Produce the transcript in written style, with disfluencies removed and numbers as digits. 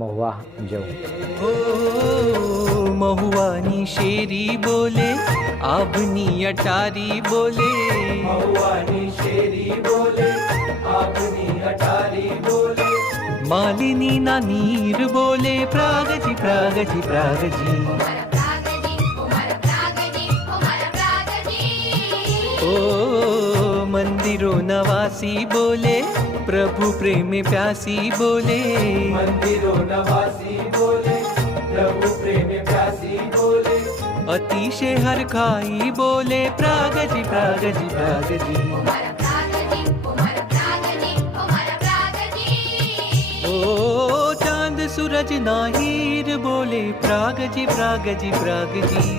મહુવા જવું. ઓ મહુવાની શેરી બોલે, આભની અટારી બોલે, મહુવાની શેરી બોલે, આપની અટારી બોલે, માલિની ના નીર બોલે, પ્રાગજી પ્રાગજી પ્રાગજી. ઓ મંદિરો નવાસી બોલે, પ્રભુ પ્રેમે પ્યાસી બોલે, મંદિરો નવાસી બોલે, પ્રભુ પ્રેમે પ્યાસી બોલે, અતિશય હરખાઈ બોલે, પ્રાગજી પ્રાગજી પ્રાગજી. ઓ ચાંદ સૂરજ ના હીર બોલે, પ્રાગજી પ્રાગજી પ્રાગજી.